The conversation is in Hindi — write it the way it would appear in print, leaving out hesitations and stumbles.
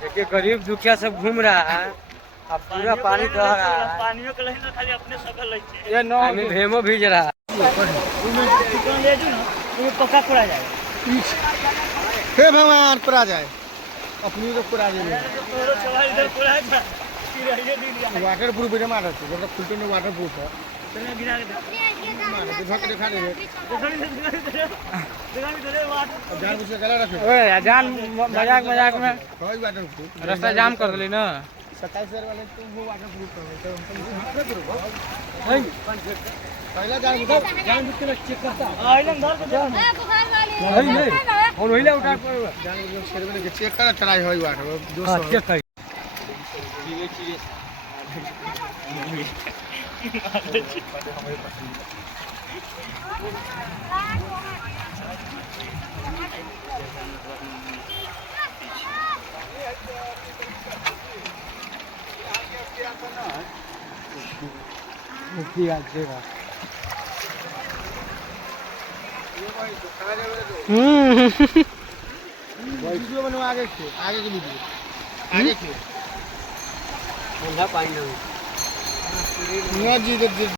देखिए गरीब दुखिया सब घूम रहा है, अब पूरा पानी बह रहा है। पानियों के नहीं खाली अपने सकल ये नौ भेमो भीज रहा है। पक्का पूरा जाए हे भगवान पूरा जाए अपनी तो पूरा जाए वाटर प्रूफ है मार रहा है फुलटो में वाटर प्रूफ है जान मजाक मजाक में कोई वाटर प्रूफ रास्ता जाम कर दिली ना। 27,000 वाले तो वो वाटर प्रूफ है पहला जान बुझ के चेक करता नहीं और वहीला उठा जान बुझ के चेक करा ट्राई होई वाटर 200 चेक कर वीडियो बनवा आगे के वीडियो आगे के पानी जी